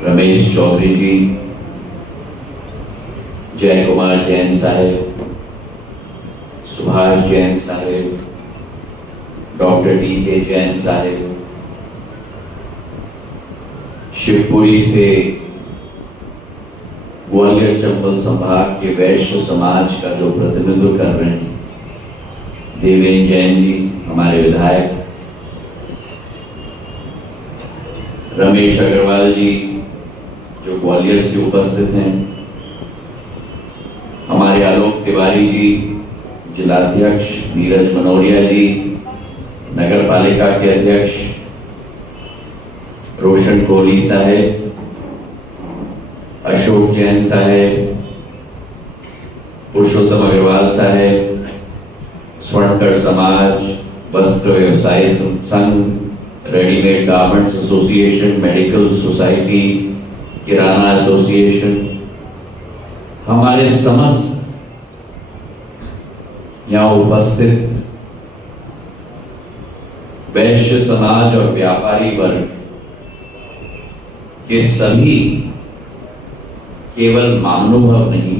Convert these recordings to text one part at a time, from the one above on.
रमेश चौधरी जी, जय कुमार जैन साहेब, सुभाष जैन साहेब, doctor DK. Jain साहेब, शिवपुरी से ग्वालियर चंबल संभाग के वैश्य समाज का जो प्रतिनिधित्व कर रहे हैं, देवेंद्र जैन जी हमारे विधायक, रमेश अग्रवाल जी जो ग्वालियर से उपस्थित हैं, हमारे आलोक तिवारी जी जिलाध्यक्ष, नीरज मनोरिया जी नगर पालिका के अध्यक्ष, रोशन कोहली साहेब, अशोक जैन साहेब, पुरुषोत्तम अग्रवाल साहेब, स्वर्णकर समाज, वस्त्र व्यवसाय संघ, readymade garments association, medical society, किराना एसोसिएशन, हमारे समस्त यहाँ उपस्थित वैश्य समाज और व्यापारी वर्ग के सभी केवल महानुभव नहीं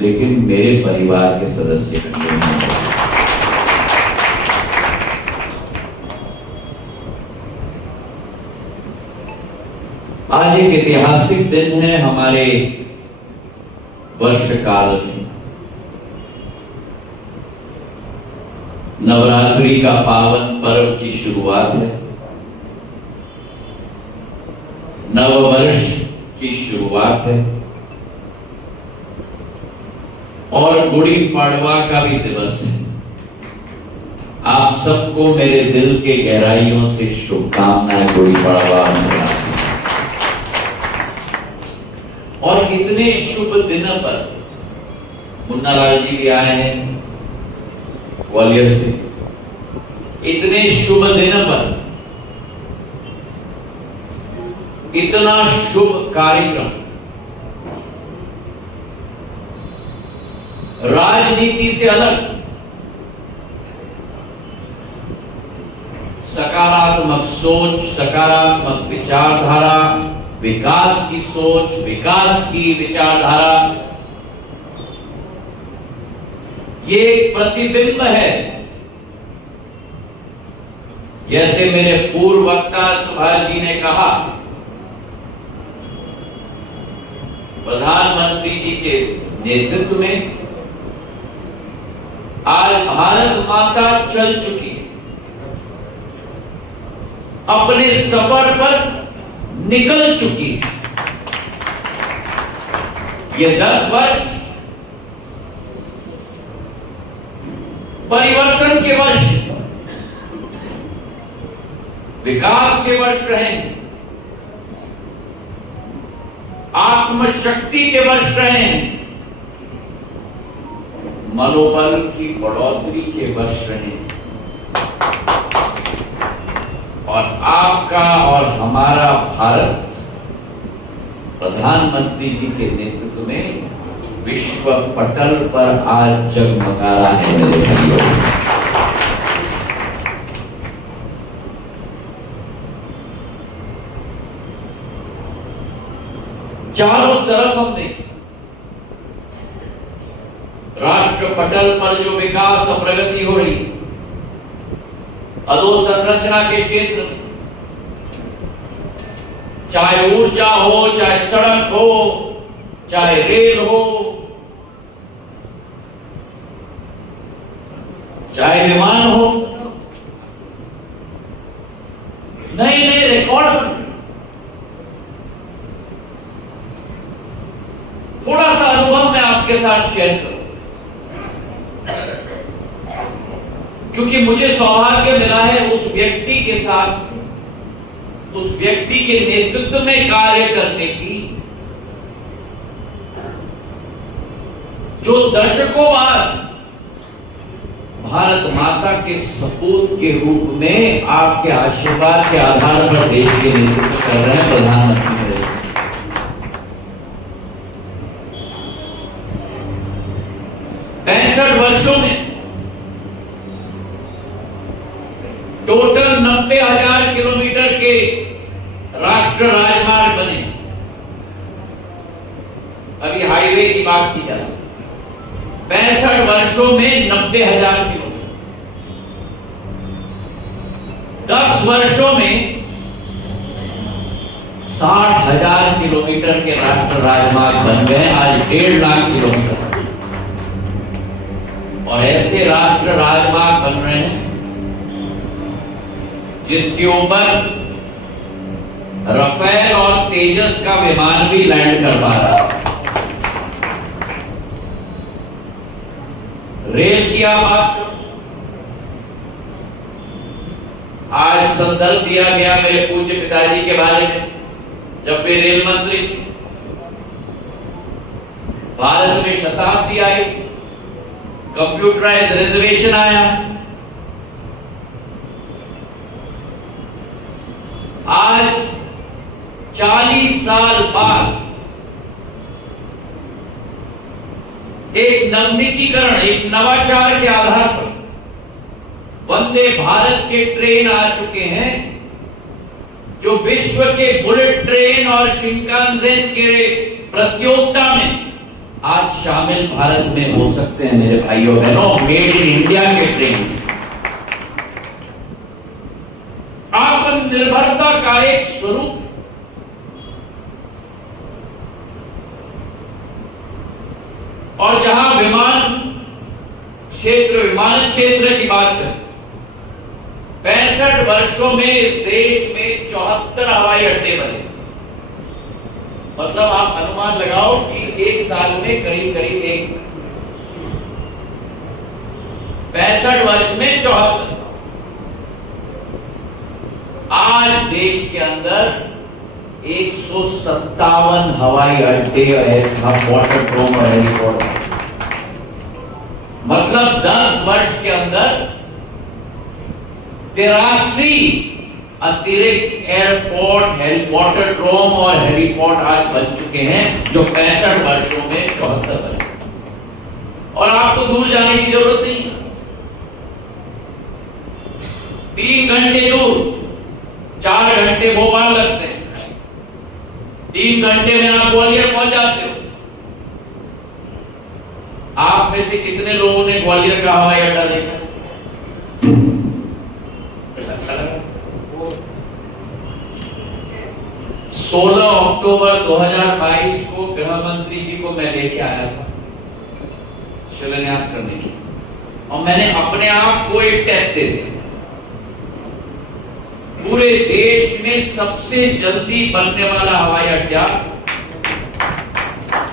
लेकिन मेरे परिवार के सदस्य हैं। आज एक ऐतिहासिक दिन है हमारे वर्ष काल में। नवरात्रि का पावन पर्व की शुरुआत है, नववर्ष की शुरुआत है और गुड़ी पड़वा का भी दिवस है। आप सबको मेरे दिल के गहराइयों से शुभकामनाएं गुड़ी पड़वा। और इतने शुभ दिन पर मुन्ना लाल जी भी आए हैं ग्वालियर से। इतने शुभ दिन पर इतना शुभ कार्यक्रम, राजनीति से अलग सकारात्मक सोच, सकारात्मक विचारधारा, विकास की सोच, विकास की विचारधारा, ये एक प्रतिबिंब है। जैसे मेरे पूर्व वक्ता सुभाष जी ने कहा, प्रधानमंत्री जी के नेतृत्व में आज भारत माता चल चुकी, अपने सफर पर निकल चुकी। ये 10 वर्ष परिवर्तन के वर्ष, विकास के वर्ष रहे, आत्मशक्ति के वर्ष रहे, मनोबल की बढ़ोतरी के वर्ष रहे। और आपका और हमारा भारत प्रधानमंत्री जी के नेतृत्व में विश्व पटल पर आज जगमगा रहा है। मेरे भाइयों, चारों तरफ हम देखें, राष्ट्र पटल पर जो विकास और प्रगति हो रही है, अधोसंरचना के क्षेत्र में, चाहे ऊर्जा हो, चाहे सड़क हो, चाहे रेल हो, चाहे विमान हो, नए नए रिकॉर्ड बन रहे। थोड़ा सा अनुभव मैं आपके साथ शेयर करूं, क्योंकि मुझे सौभाग्य मिला है उस व्यक्ति के साथ, उस व्यक्ति के नेतृत्व में कार्य करने की जो दशकों बाद भारत माता के सपूत के रूप में आपके आशीर्वाद के आधार पर देश के नेतृत्व कर रहे हैं प्रधानमंत्री। 65 वर्षों में टोटल 90,000 किलोमीटर के राष्ट्रीय राजमार्ग बने, बात की जाती है। 65 वर्षों में 90,000 किलोमीटर, 10 वर्षों में 60,000 किलोमीटर के राष्ट्रीय राजमार्ग बन गए। आज 1.5 लाख किलोमीटर और ऐसे राष्ट्रीय राजमार्ग बन रहे हैं जिसके ऊपर राफेल और तेजस का विमान भी लैंड कर पा रहा है। रेल की आप बात करो, आज संदर्भ दिया गया मेरे पूज्य पिताजी के बारे में, जब वे रेल मंत्री थे। भारत में शताब्दी आई, कंप्यूटराइज रिजर्वेशन आया। आज 40 साल बाद एक नवीनीकरण, एक नवाचार के आधार पर वंदे भारत के ट्रेन आ चुके हैं जो विश्व के बुलेट ट्रेन और शिंकानसेन के प्रतियोगिता में आज शामिल भारत में हो सकते हैं। मेरे भाइयों बहनों, मेड इन इंडिया के ट्रेन आत्मनिर्भरता का एक स्वरूप। और जहां विमान क्षेत्र की बात करें, 65 वर्षों में इस देश में 74 हवाई अड्डे बने। मतलब आप अनुमान लगाओ कि एक साल में करीब करीब 65 वर्ष में 74। आज देश के अंदर 157 हवाई अड्डे वाटरड्रोम और हेलीपोर्ट। मतलब 10 वर्ष के अंदर 83 अतिरिक्त एयरपोर्ट, वाटरड्रोम और हेलीपोर्ट आज बन चुके हैं, जो 65 वर्षों में 74 बने। और आपको दूर जाने की जरूरत नहीं, 3 घंटे दूर, 4 घंटे भोपाल लगते हैं, 3 घंटे में आप ग्वालियर पहुंच जाते हो। आप में से कितने लोगों ने ग्वालियर का हवाई अड्डा देखा? अच्छा लगा। 16 अक्टूबर 2022 को गृह मंत्री जी को मैं लेके आया था शिलान्यास करने की, और मैंने अपने आप को एक टेस्ट दे दिया। पूरे देश में सबसे जल्दी बनने वाला हवाई अड्डा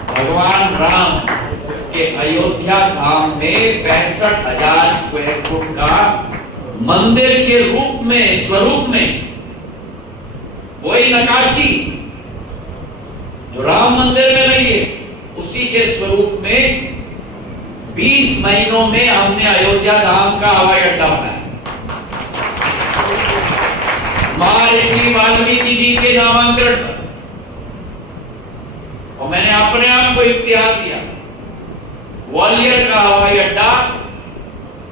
भगवान राम के अयोध्या धाम में 65,000 स्क्वायर फुट का मंदिर के रूप में, स्वरूप में, वही नकाशी जो राम मंदिर में लगी है, उसी के स्वरूप में 20 महीनों में हमने अयोध्या धाम का हवाई अड्डा बनाया। महर्षि वाल्मीकि जी के नामांकन पर। और मैंने अपने आप को इख्तियार दिया, ग्वालियर का हवाई अड्डा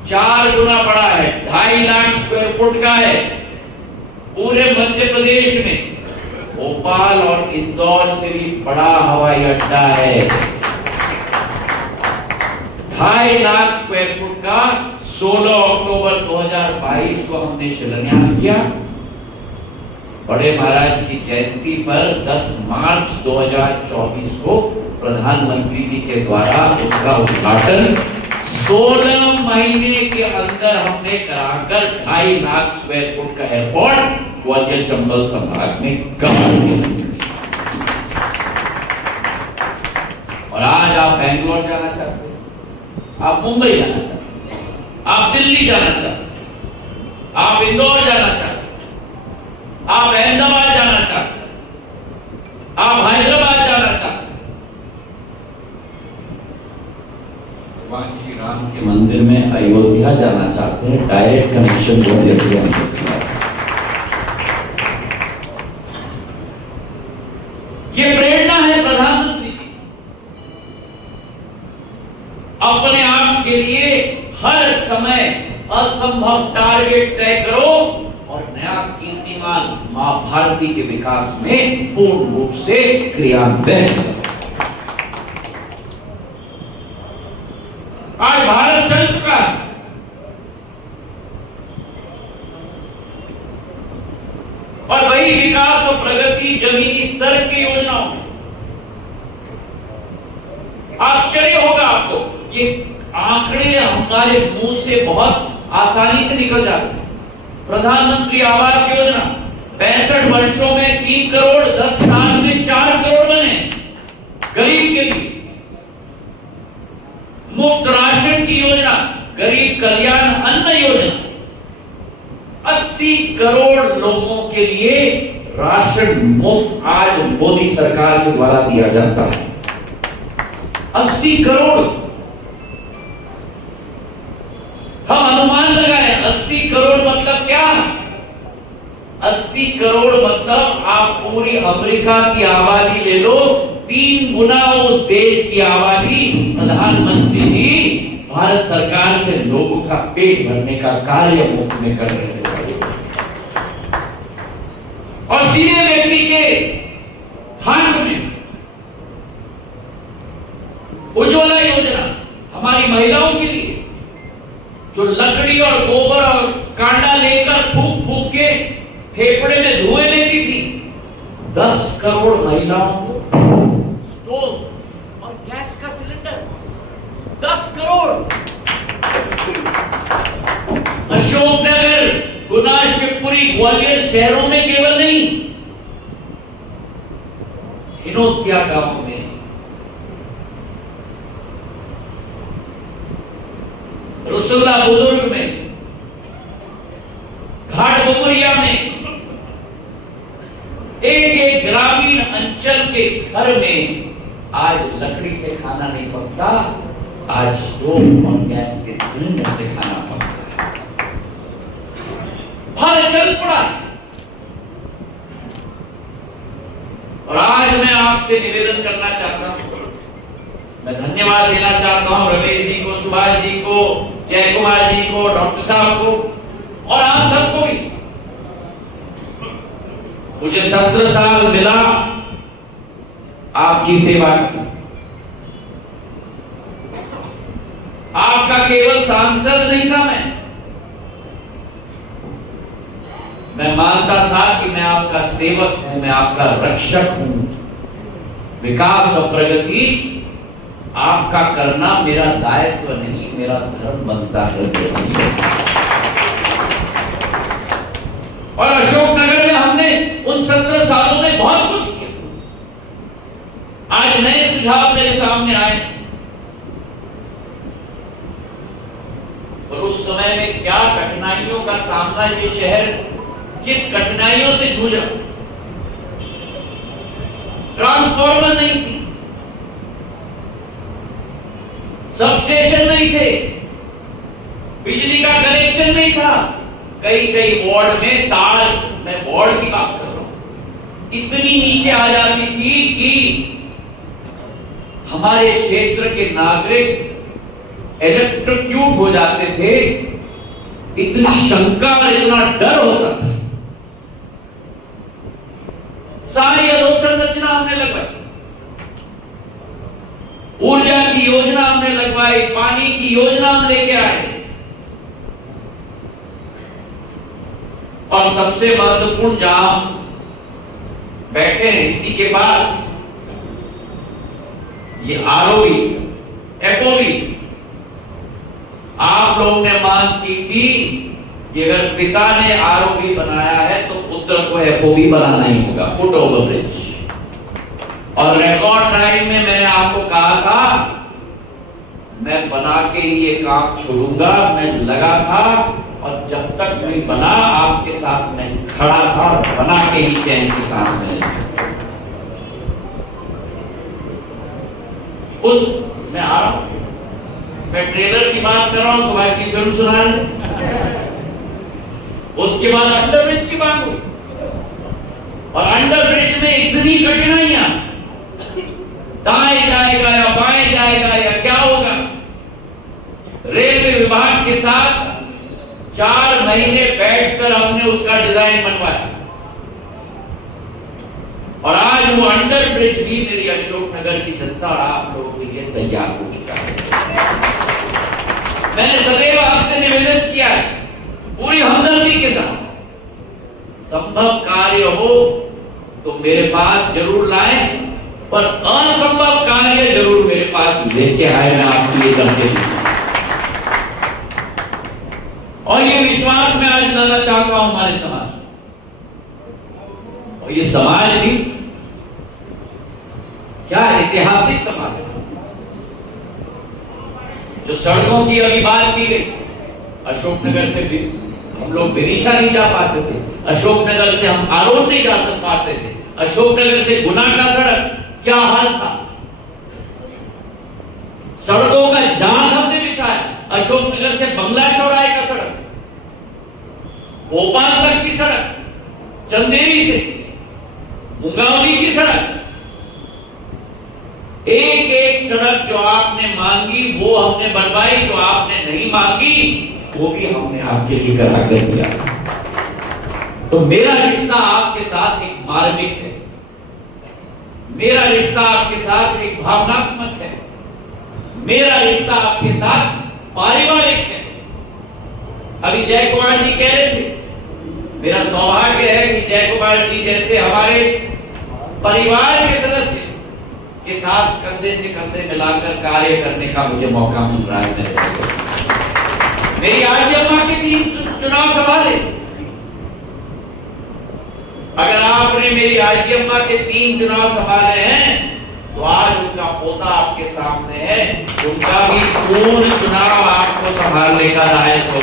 4 गुना बड़ा है, 2.5 लाख स्क्वायर फुट का है। पूरे मध्य प्रदेश में भोपाल और इंदौर से भी बड़ा हवाई अड्डा है। 2.5 लाख स्क्वायर फुट का 16 अक्टूबर 2022 को हमने शिलान्यास किया। बड़े महाराज की जयंती पर 10 मार्च 2024 को प्रधानमंत्री जी के द्वारा उसका उद्घाटन 16 महीने के अंदर हमने कराकर 2.5 लाख स्क्वायर फुट का एयरपोर्ट ग्वालियर चंबल संभाग में कमा दिया। और आज आप बेंगलोर जाना चाहते हैं, आप मुंबई जाना चाहते हैं, आप दिल्ली जाना चाहते हैं, आप इंदौर जाना चाहते हैं, आप अहमदाबाद जाना चाहते हैं, आप हैदराबाद जाना चाहते हैं, भगवान श्री राम के मंदिर में अयोध्या जाना चाहते हैं, डायरेक्ट कनेक्शन ग्वालियर से। ये प्रेरणा है प्रधानमंत्री की। अपने आप के लिए हर समय असंभव टारगेट तय करो और नया कीर्तिमान मां भारती के विकास में पूर्ण रूप से क्रियान्वयन करो। विकास और प्रगति जमीनी स्तर की योजनाओं में। आश्चर्य होगा आपको, ये आंकड़े हमारे मुंह से बहुत आसानी से निकल जाते हैं। प्रधानमंत्री आवास योजना 65 वर्षों में 3 करोड़, 10 साल में 4 करोड़ बने गरीब के लिए। मुफ्त राशन की योजना, गरीब कल्याण अन्न योजना, 80 करोड़ लोगों के लिए राशन मुफ्त आज मोदी सरकार के द्वारा दिया जाता है। 80 करोड़। हम अनुमान लगाए 80 करोड़ मतलब क्या? 80 करोड़ मतलब आप पूरी अमेरिका की आबादी ले लो, 3 गुना उस देश की आबादी प्रधानमंत्री ही भारत सरकार से लोगों का पेट भरने का कार्य मुफ्त में कर रहे हैं। और सीधे व्यक्ति के हाथ में उज्ज्वला योजना हमारी महिलाओं के लिए, जो लकड़ी और गोबर और कांडा लेकर फूंक फूंक के फेफड़े में धुएं लेती थी, 10 करोड़ महिलाओं को स्टोव और गैस का सिलेंडर 10 करोड़। अशोकनगर, गुना, शिवपुरी, ग्वालियर शहरों में केवल नहीं, हिनोतिया गांव में, रसुल्ला बुजुर्ग में, घाट बबुरिया में, एक ग्रामीण अंचल के घर में आज लकड़ी से खाना नहीं पकता, आज स्टोव और गैस के सिलेंडर से खाना पकता है। भारत चल पड़ा। और आज मैं आपसे निवेदन करना चाहता हूं, मैं धन्यवाद देना चाहता हूं रमेश जी को, सुभाष जी को, जय कुमार जी को, डॉक्टर साहब को और आप सबको भी। मुझे 17 साल मिला आपकी सेवा की। आपका केवल सांसद नहीं था मैं मानता था कि मैं आपका सेवक हूं, मैं आपका रक्षक हूं। विकास और प्रगति आपका करना मेरा दायित्व नहीं, मेरा धर्म बनता है। और अशोकनगर में हमने उन 17 सालों में बहुत कुछ किया। आज नए सुझाव मेरे सामने आए, और उस समय में क्या कठिनाइयों का सामना ये शहर किस कठिनाइयों से जूझा। ट्रांसफार्मर नहीं थी, सबस्टेशन नहीं थे, बिजली का कनेक्शन नहीं था, कई वार्ड में तार, मैं वार्ड की बात कर रहा हूं, इतनी नीचे आ जाती थी कि हमारे क्षेत्र के नागरिक इलेक्ट्रोक्यूट हो जाते थे। इतनी शंका और इतना डर होता था। सारी अधोसंरचना हमने लगवाई, ऊर्जा की योजना हमने लगवाई, पानी की योजना हम लेके आए, और सबसे महत्वपूर्ण जहां बैठे हैं इसी के पास ये आरओबी, एफओबी। आप लोगों ने मांग की थी कि अगर पिता ने आरओबी बनाया है तो पुत्र को एफओबी बनाना ही होगा, फुट ओवर ब्रिज। और रिकॉर्ड टाइम में मैंने आपको कहा था मैं बना के ही ये काम छोड़ूंगा। मैं लगा था और जब तक नहीं बना आपके साथ मैं खड़ा था, बना के ही चैन की सांस में। उस मैं आ रहा हूं, मैं ट्रेलर की बात कर रहा हूं, सुभाष की फिल्म सुना रहे। उसके बाद अंडर ब्रिज की बात हुई, और अंडर ब्रिज में इतनी कठिनाइयां, दाएं जाएगा या बाएं जाएगा या क्या होगा। रेलवे विभाग के साथ 4 महीने बैठकर हमने उसका डिजाइन बनवाया, और आज वो अंडर ब्रिज भी मेरी अशोकनगर की जनता और आप लोगों के लिए तैयार हो चुका है। मैंने सदैव आपसे निवेदन किया है पूरी हमदर्दी के साथ, संभव कार्य हो तो मेरे पास जरूर लाएं, पर असंभव कार्य जरूर मेरे पास लेके आए। मैं आपको ये करके और ये विश्वास मैं आज लाना चाहता हूं हमारे समाज, और ये समाज भी क्या ऐतिहासिक समाज है। जो सड़कों की अभी बात की गई, अशोकनगर से भी हम लोग विदिशा नहीं जा पाते थे, अशोकनगर से हम आरोन नहीं जा पाते थे, अशोकनगर से गुना का सड़क क्या हाल था। सड़कों का जाल हमने बिछाया, अशोकनगर से बंगला चौराहे का सड़क, भोपाल तक की सड़क, चंदेरी से मुंगावली की सड़क, एक एक सड़क जो आपने मांगी वो हमने बनवाई, जो आपने नहीं मांगी वो भी हमने आपके लिए करा कर दिया। तो मेरा रिश्ता आपके साथ एक मार्मिक है, मेरा रिश्ता आपके साथ एक भावनात्मक है, मेरा रिश्ता आपके साथ पारिवारिक है। अभी जय कुमार जी कह रहे थे, मेरा सौभाग्य है कि जय कुमार जी जैसे हमारे परिवार के सदस्य के साथ कंधे से कंधे मिलाकर कार्य करने का मुझे मौका मिल रहा है। मेरी आरती अम्मा के 3 चुनाव संभाले, अगर आपने मेरी आरती अम्मा के 3 चुनाव संभाले हैं तो आज उनका पोता आपके सामने है, उनका भी पूर्ण चुनाव आपको संभालने का दायित्व तो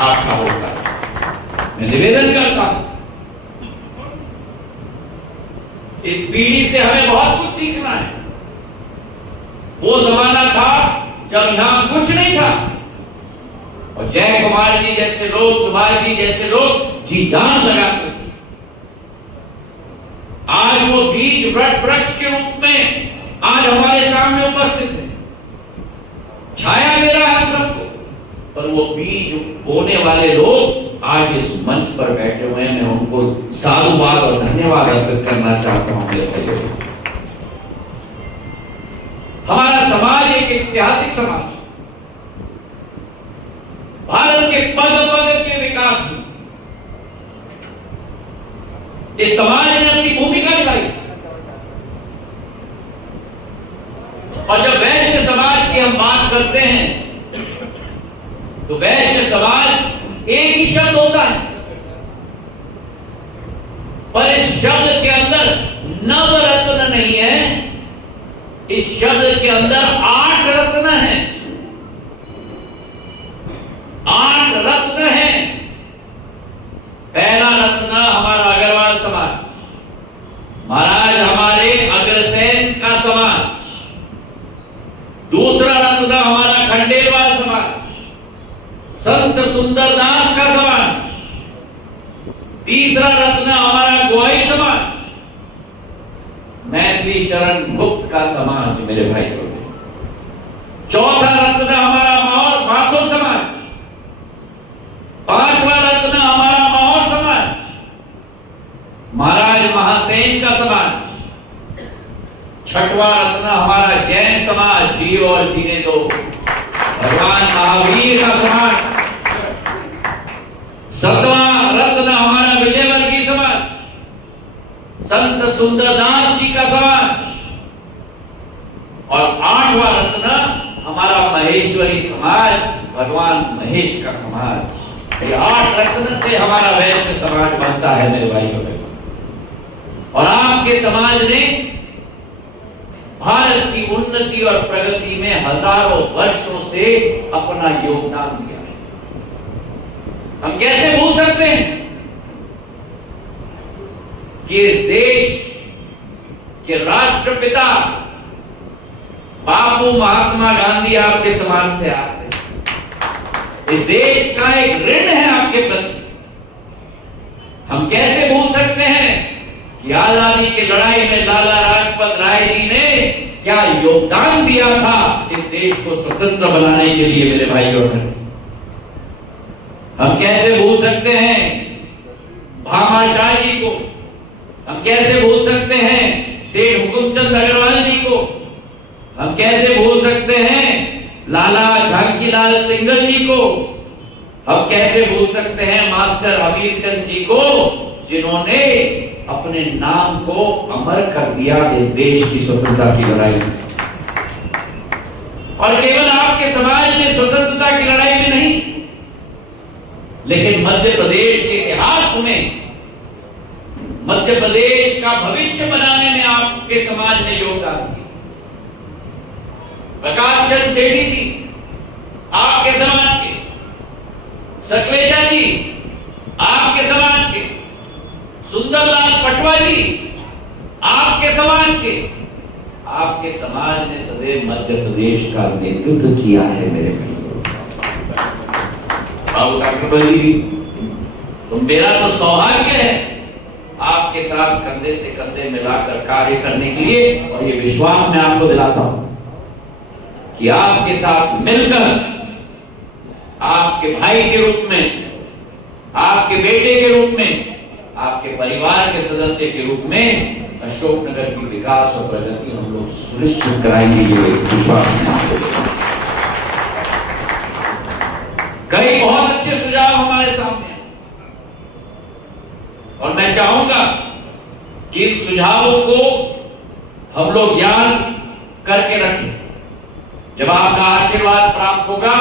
आपका होगा। मैं निवेदन करता हूं, इस पीढ़ी से हमें बहुत कुछ सीखना है। वो जमाना था जब यहां कुछ नहीं था, और जय कुमार जी जैसे लोग, सुभाष जी जैसे लोग जी जान लगाते थे। आज वो बीज वृक्ष के रूप में आज हमारे सामने उपस्थित है, छाया दे रहा है हम सबको, पर वो बीज बोने वाले लोग आज इस मंच पर बैठे हुए हैं। मैं उनको साधुवाद और धन्यवाद अर्पित करना चाहता हूं। मेरे भाइयों, हमारा समाज एक ऐतिहासिक समाज, भारत के पग पग के विकास में इस समाज ने अपनी भूमिका निभाई। और जब वैश्य समाज की हम बात करते हैं तो वैश्य समाज एक ही शब्द होता है, पर इस शब्द के अंदर नवरत्न नहीं है, इस शब्द के अंदर 8 रत्न हैं। 8 रत्न हैं। पहला रत्न हमारा अग्रवाल समाज, महाराज हमारे अग्रसेन का समाज। दूसरा रत्न हमारा खंडेलवाल समाज, संत सुंदरदास का समाज। तीसरा रत्न हमारा गोई समाज, मैथिली शरण गुप्त का समाज। मेरे भाइयों, चौथा रत्न हमारा माथुर समाज। पांचवा रत्न हमारा माहौर समाज, महाराज महासेन का समाज। छठवां रत्न हमारा जैन समाज, जियो और जीने दो, भगवान महावीर का समाज। सातवां रत्न हमारा विजयवर्गीय समाज, संत सुंदरदास जी का समाज। और 8वां रत्न हमारा महेश्वरी समाज, भगवान महेश का समाज। ये 8 रत्न से हमारा वैश्य समाज बनता है मेरे भाइयों। और आपके समाज ने भारत की उन्नति और प्रगति में हजारों वर्षों से अपना योगदान दिया है। हम कैसे भूल सकते हैं कि इस देश के राष्ट्रपिता बापू महात्मा गांधी आपके समाज से आते हैं। इस देश का एक ऋण है आपके प्रति। हम कैसे भूल सकते हैं कि आजादी की लड़ाई में लाला लाजपत राय जी ने क्या योगदान दिया था इस देश को स्वतंत्र बनाने के लिए। मेरे भाइयों, हम कैसे भूल सकते हैं भामाशाह जी को, हम कैसे भूल सकते हैं सेठ हुकुमचंद अग्रवाल जी को, हम कैसे भूल सकते हैं लाला झांकीलाल सिंघल जी को, हम कैसे भूल सकते हैं मास्टर हबीर चंद जी को, जिन्होंने अपने नाम को अमर कर दिया इस देश की स्वतंत्रता की लड़ाई में। और केवल आपके समाज में स्वतंत्रता की लड़ाई में नहीं, लेकिन मध्य प्रदेश के इतिहास में, मध्य प्रदेश का भविष्य बनाने में आपके समाज ने योगदान दिया। प्रकाश चंद्र सेठी जी आपके समाज के, सकलेजा जी आपके समाज के, सुंदरलाल पटवा जी आपके समाज के। आपके समाज ने सदैव मध्य प्रदेश का नेतृत्व किया है मेरे भाइयों। बाबू डॉक्टर जी, तो मेरा तो सौभाग्य है आपके साथ कंधे से कंधे मिलाकर कार्य करने के लिए, और ये विश्वास मैं आपको दिलाता हूं कि आपके साथ मिलकर, आपके भाई के रूप में, आपके बेटे के रूप में, आपके परिवार के सदस्य के रूप में अशोकनगर की विकास और प्रगति हम लोग सुनिश्चित कराएंगे, ये विश्वास है आपको। कई बहुत अच्छे सुझाव हमारे सामने हैं और मैं चाहूंगा कि इन सुझावों को हम लोग याद करके रखें। जब आपका आशीर्वाद प्राप्त होगा,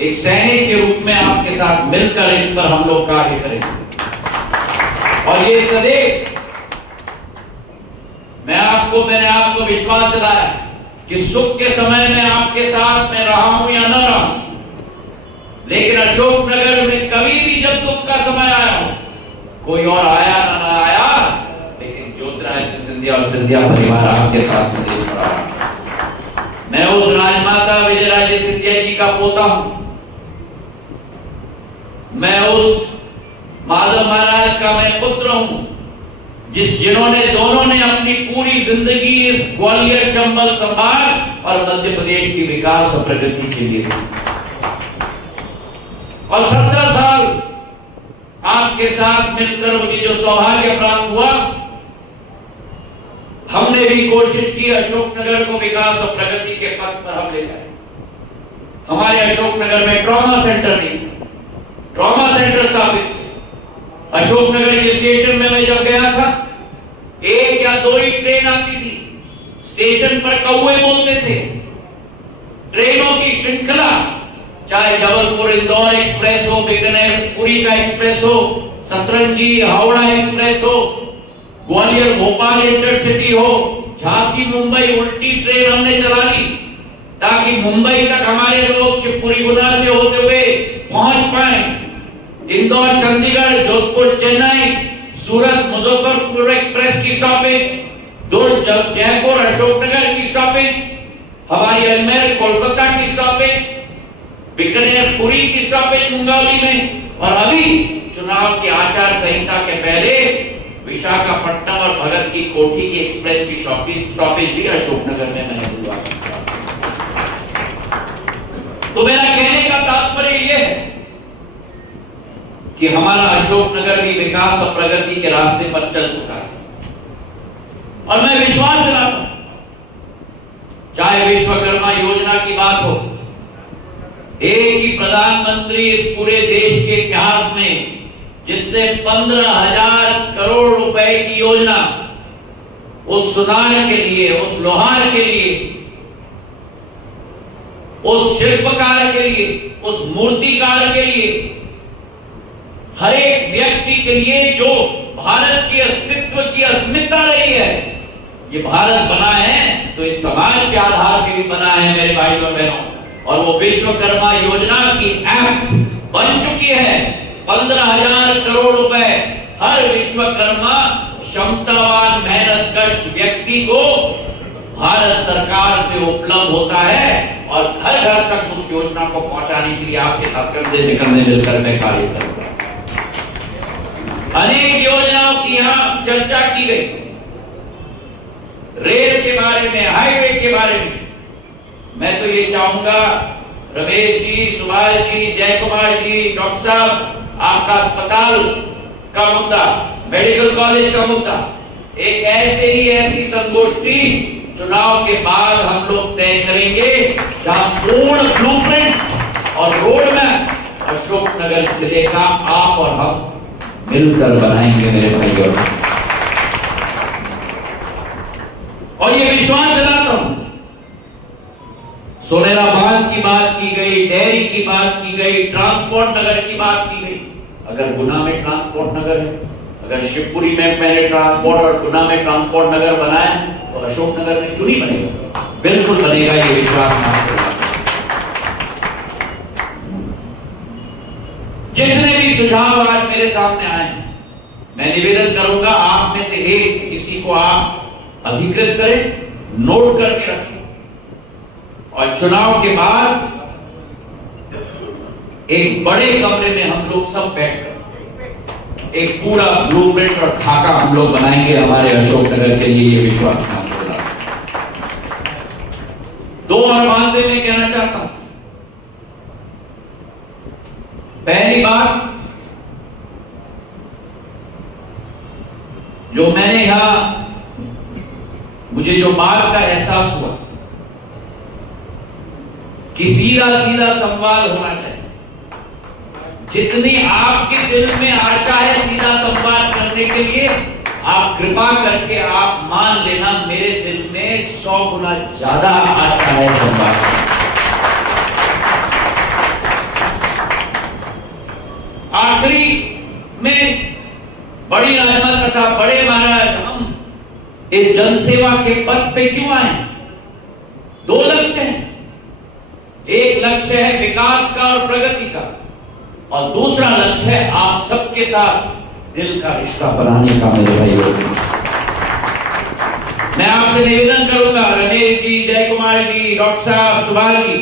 एक सैनिक के रूप में आपके साथ मिलकर इस पर हम लोग कार्य करेंगे। और ये सदैव मैंने आपको विश्वास दिलाया कि सुख के समय में आपके साथ मैं रहा हूं या न रहा हूं, लेकिन अशोकनगर में कभी भी जब दुख का समय आया हो, कोई और आया ना आया, लेकिन ज्योतिरादित्य सिंधिया और सिंधिया परिवार आपके साथ सदैव खड़ा रहा। मैं उस राजमाता विजयराजे सिंधिया जी का पोता हूं, मैं उस माधव महाराज का मैं पुत्र हूं, दोनों ने अपनी पूरी जिंदगी इस ग्वालियर चंबल संभाग और मध्य प्रदेश की विकास और प्रगति के लिए, और 17 साल आपके साथ मिलकर मुझे जो सौभाग्य प्राप्त हुआ, हमने भी कोशिश की अशोकनगर को विकास और प्रगति के पथ पर हम ले जाए। हमारे अशोकनगर में ट्रॉमा सेंटर नहीं था, ट्रॉमा सेंटर स्थापित। अशोकनगर स्टेशन में मैं जब गया था, 1 या 2 ही ट्रेन आती थी, स्टेशन पर कौवे बोलते थे। ट्रेनों की श्रृंखला, चाहे जबलपुर इंदौर एक्सप्रेस हो, बीकानेर पुरी का एक्सप्रेस हो, सतरंजी हावड़ा एक्सप्रेस हो, ग्वालियर भोपाल इंटरसिटी हो, झांसी मुंबई उल्टी ट्रेन हमने चला ली, ताकि मुंबई तक हमारे लोग शिवपुरी गुना से होते हुए पहुंच पाए। इंदौर चंडीगढ़, जोधपुर चेन्नई, सूरत मुजफ्फरपुर एक्सप्रेस की स्टॉपेज, जयपुर अशोकनगर की स्टॉपेज, हमारी अजमेर कोलकाता की स्टॉपेज, बीकानेर पुरी की स्टॉपेज मुंगावली में, और अभी चुनाव की आचार संहिता के पहले विशाखापट्टनम और भगत की कोठी की एक्सप्रेस की स्टॉपेज भी अशोकनगर में मैंने बुलवा। तो मेरा कहने का तात्पर्य यह है कि हमारा अशोकनगर भी विकास और प्रगति के रास्ते पर चल चुका है, और मैं विश्वास दिलाता हूं, चाहे विश्वकर्मा योजना की बात हो, एक ही प्रधानमंत्री इस पूरे देश के इतिहास में जिसने 15,000 करोड़ रुपए की योजना उस सुनार के लिए, उस लोहार के लिए, उस शिल्पकार के लिए, उस मूर्तिकार के लिए, हर एक व्यक्ति के लिए जो भारत की अस्तित्व की अस्मिता रही है, ये भारत बना है तो इस समाज के आधार पर भी बना है मेरे भाइयों और बहनों। और वो विश्वकर्मा योजना की ऐप बन चुकी है। 15,000 करोड़ रुपए हर विश्वकर्मा क्षमतावान मेहनतकश व्यक्ति को भारत सरकार से उपलब्ध होता है, और घर घर तक उस योजना को पहुंचाने के लिए आपके साथ कंधे से कंधे मिलकर मैं कार्य करूंगा। अनेक योजनाओं की यहां चर्चा की गई, रेल के बारे में, हाईवे के बारे में। मैं तो ये चाहूंगा रमेश जी, सुभाष जी, जय कुमार जी, डॉक्टर साहब, आपका अस्पताल का मुद्दा, मेडिकल कॉलेज का मुद्दा, एक ऐसी संगोष्ठी चुनाव के बाद हम लोग तय करेंगे, जहां पूर्ण ब्लूप्रिंट और रोड मैप अशोकनगर जिले का आप और हम मिलकर बनाएंगे मेरे भाइयों। और ये विश्वास दिलाता हूं, सोनेरा बांध की बात की गई, डेयरी की बात की गई, ट्रांसपोर्ट नगर की बात की गई। अगर गुना में ट्रांसपोर्ट नगर है, अगर शिवपुरी में पहले ट्रांसपोर्ट और गुना में ट्रांसपोर्ट नगर बना है, तो अशोक नगर में क्यों नहीं बनेगा? बिल्कुल बनेगा, ये विश्वास आपको। जितने भी सुझाव आज मेरे सामने आए हैं, मैं निवेदन करूंगा आप में से एक किसी को आप अधिकृत करें, नोट करके रखें, और चुनाव के बाद एक बड़े कमरे में हम लोग सब बैठकर एक पूरा ब्लूप्रिंट और खाका हम लोग बनाएंगे हमारे अशोकनगर के लिए। ये विश्वास मैं आपको दिलाता हूं। दो और बातें मैं कहना चाहता हूं। पहली बात, जो मैंने यहां मुझे जो बात का एहसास हुआ कि सीधा सीधा संवाद होना चाहिए। जितनी आपके दिल में आशा है सीधा संवाद करने के लिए, आप कृपा करके आप मान लेना मेरे दिल में 100 गुना ज्यादा आशा है संवाद। आखिरी में बड़ी रहमत का साहब, बड़े महाराज, हम इस जनसेवा के पद पे क्यों आए? दो लक्ष्य हैं। एक लक्ष्य है विकास का और प्रगति का, और दूसरा लक्ष्य है आप सबके साथ दिल का रिश्ता बनाने का। मेरे भाइयों, मैं आपसे निवेदन करूंगा, रमेश जी, जय कुमार जी, डॉक्टर साहब, सुभाष जी,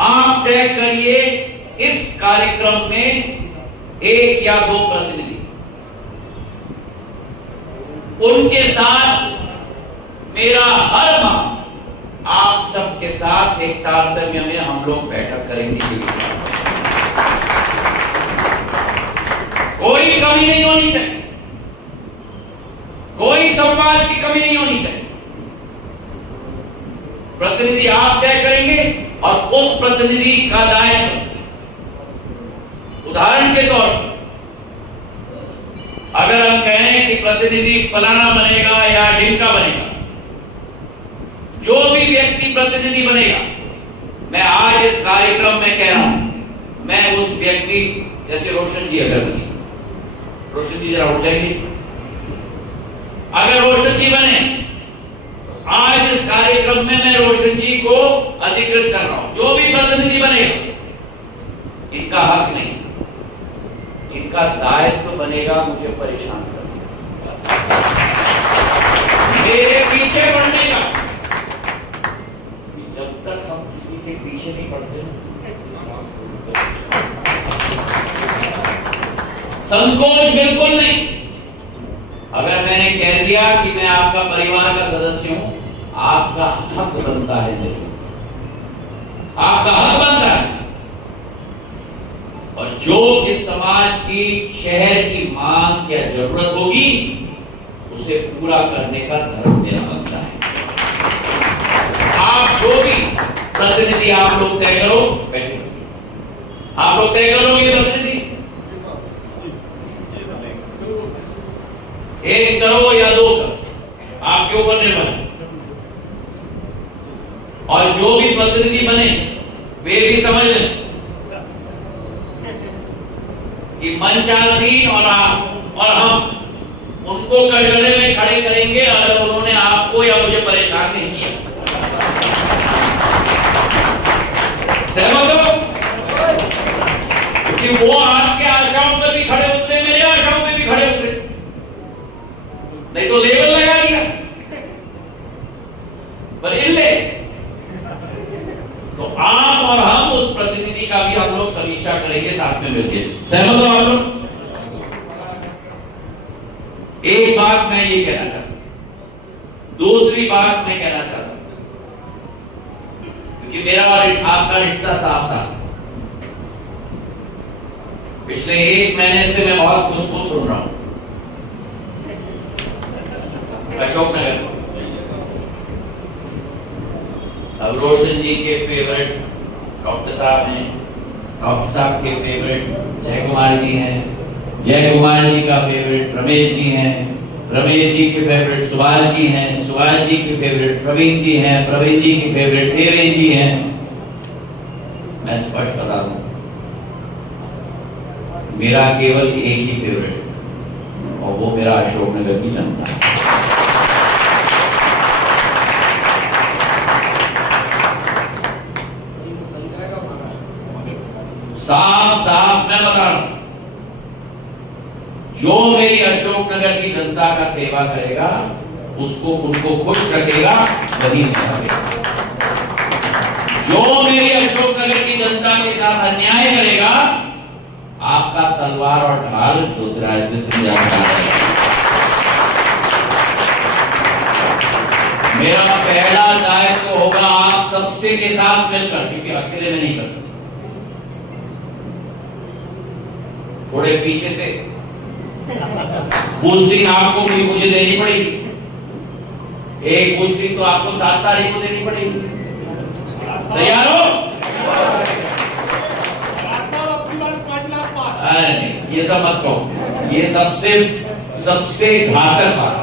आप तय करिए इस कार्यक्रम में एक या दो प्रतिनिधि, उनके साथ मेरा हर माह आप सबके साथ एक तारतम्य में हम लोग बैठक करेंगे। कोई कमी नहीं होनी चाहिए, कोई संवाद की कमी नहीं होनी चाहिए। प्रतिनिधि आप तय करेंगे और उस प्रतिनिधि का दायित्व, उदाहरण के तौर पर अगर हम कहें कि प्रतिनिधि फलाना बनेगा या ढिमका बनेगा, जो भी व्यक्ति प्रतिनिधि बनेगा, मैं आज इस कार्यक्रम में कह रहा हूं, मैं उस व्यक्ति, जैसे रोशन जी अगर बने, रोशन जी जरा उठ जाएंगे, अगर रोशन जी बने, आज इस कार्यक्रम में मैं रोशन जी को अधिकृत कर रहा हूं। जो भी प्रतिनिधि बनेगा, इनका हक नहीं, इनका दायित्व बनेगा मुझे परेशान करने, मेरे पीछे पड़ने का। जब तक हम किसी के पीछे नहीं पड़ते, संकोच बिल्कुल नहीं। अगर मैंने कह दिया कि मैं आपका परिवार का सदस्य हूं, आपका हक बनता है, मेरे आपका हक बनता है। और जो इस समाज की, शहर की मांग या जरूरत होगी, उसे पूरा करने का धर्म मेरा बनता है। आप जो भी प्रतिनिधि आप लोग तय करो, बैठो, आप लोग तय करोगे प्रतिनिधि, एक करो या दो करो, आपके ऊपर निर्भर है। और जो भी प्रतिनिधि बने, वे भी समझ लें कि मंचासीन और आप और हम उनको कटघरे में खड़े करेंगे अगर उन्होंने आपको या मुझे परेशान नहीं किया। सहमत हो? क्योंकि वो आपके आशाओं पर भी खड़े उतरे, मेरे आशाओं पर भी खड़े उतरे, नहीं तो लेबल लगा दिया पर इल्ले। तो आप और हम उस प्रतिनिधि का भी हम लोग समीक्षा करेंगे साथ में मिलकर। सहमत हो आप लोग? एक बात मैं ये कहना चाहता हूं, दूसरी बात मैं कहना चाहता हूं, क्योंकि मेरा और आपका रिश्ता साफ साफ, पिछले एक महीने से मैं बहुत खुश सुन रहा हूं अशोकनगर। अब रोशन जी के फेवरेट डॉक्टर साहब हैं, डॉक्टर साहब के फेवरेट जय कुमार जी हैं, जय कुमार जी का फेवरेट रमेश जी हैं, रमेश जी के फेवरेट सुभाष जी हैं, सुभाष जी के फेवरेट प्रवीण जी हैं, प्रवीण जी के फेवरेट देवेंद्र जी हैं। मैं स्पष्ट बता दूं, मेरा केवल एक ही फेवरेट और वो मेरा अशोकनगर की जनता है। साफ साफ मैं बता रहा हूं, जो मेरी अशोकनगर की जनता का सेवा करेगा, उसको उनको खुश रखेगा, वही मेरा। जो मेरी अशोकनगर की जनता के साथ अन्याय करेगा, आपका तलवार और ढाल ज्योतिरादित्य सिंधिया उठाएगा। मेरा पहला दायित्व होगा आप सबसे के साथ मिलकर, क्योंकि अकेले में नहीं कर सकते। थोड़े पीछे से बूस्टिंग आपको भी मुझे देनी पड़ेगी। एक बूस्टिंग तो आपको 7 तारीख को देनी पड़ेगी। तैयार हो? नहीं, ये सब मत कहो, ये सबसे घातक बात।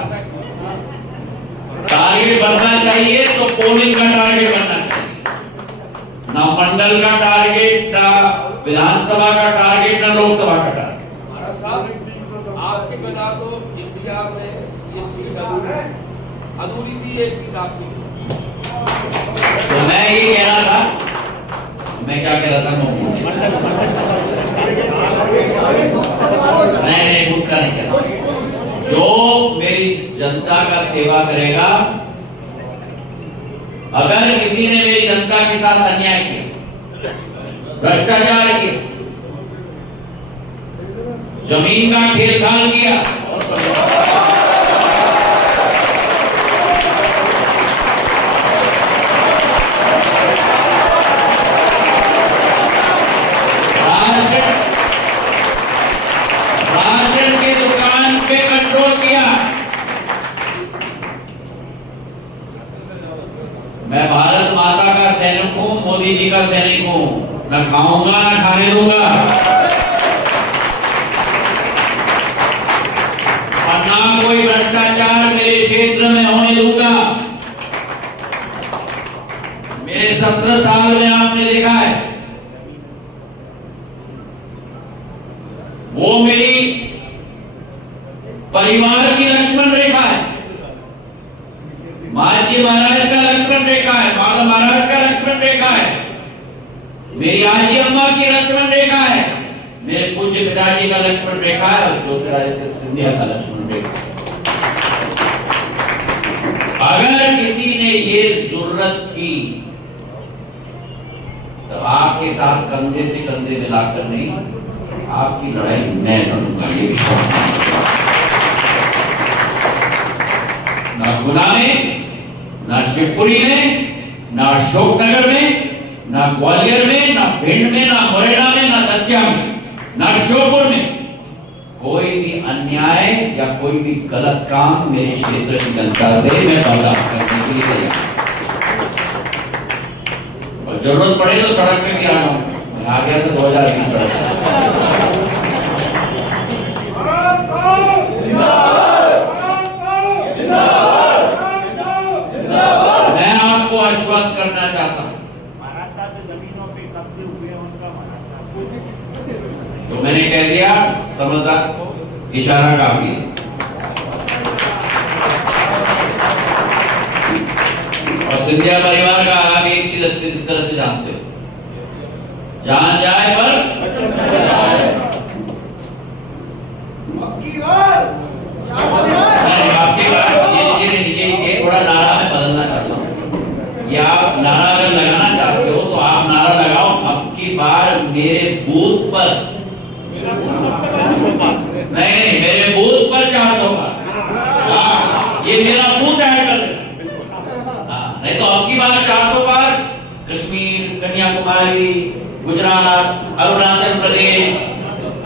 टारगेट बनना चाहिए तो पोलिंग का टारगेट बनना चाहिए, ना मंडल का टारगेट, ना विधानसभा का टारगेट, ना लोकसभा का टारगेट। आपके बिना तो इंडिया में ये सीट अधूरी थी, ये सीट आपकी। तो मैं ये कह रहा था, मैं क्या कह रहा था? नहीं, भूख का नहीं कह रहा। जो मेरी जनता का सेवा करेगा, अगर किसी ने मेरी जनता के साथ अन्याय किया, भ्रष्टाचार किया, जमीन का खेलखाल किया, राशन की दुकान पे कंट्रोल किया। मैं भारत माता का सैनिक हूं, मोदी जी का सैनिक हूं। मैं खाऊंगा ना खाने दूंगा, और ना कोई भ्रष्टाचार मेरे क्षेत्र में होने दूंगा। मेरे 17 साल में आपने देखा है, वो मेरी परिवार की लक्ष्मण रेखा है, माजी महाराज का लक्ष्मण रेखा है, माता महाराज का लक्ष्मण रेखा है, मेरी आजी अम्मा की लक्ष्मण रेखा है, मेरे पूज्य पिताजी का लक्ष्मण रेखा है, और ज्योतिरादित्य सिंधिया का लक्ष्मण रेखा। अगर किसी ने ये जरूरत की तो आपके साथ कंधे से कंधे मिलाकर नहीं, आपकी लड़ाई मैं लड़ूंगा। ये ना गुना में, ना शिवपुरी में, ना अशोकनगर में, ना ग्वालियर में, ना भिंड में, ना मुरैना में, ना दतिया में, ना श्योपुर में कोई भी अन्याय या कोई भी गलत काम मेरे क्षेत्र की जनता से मैं बर्दाश्त करने के लिए तैयार। और जरूरत पड़े तो सड़क पे भी आ जाऊंगा। मैं आ गया तो 2020 सड़क। मैं आपको आश्वस्त करना चाहता हूं, तो मैंने कह दिया, समझदार इशारा काफी है। और सिंधिया परिवार का आप एक चीज अच्छी तरह से जानते हो, जहां जाए पर ये थोड़ा नारा मैं बदलना चाहता हूँ। या आप नारा अगर लगाना चाहते हो तो आप नारा लगाओ, अब की बार मेरे बूथ पर, नहीं मेरे बूथ पर 400 बार। ये मेरा बूथ ऐड कर देना, नहीं तो अब की बार 400 बार कश्मीर, कन्याकुमारी, गुजरात, अरुणाचल प्रदेश,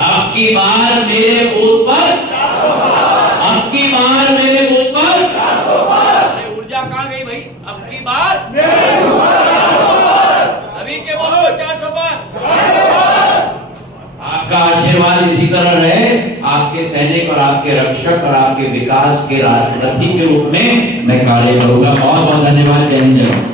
अब की बार मेरे बूथ पर, अब की बार मेरे बूथ पर। अरे ऊर्जा कहाँ गई भाई? अब की बार सभी के बोलो 400 बार। आपका आशीर्वाद इसी तरह रहे, आप आपके सैनिक और आपके रक्षक और आपके विकास के राजरथी के रूप में मैं कार्य करूंगा। बहुत बहुत धन्यवाद। जय हिंद।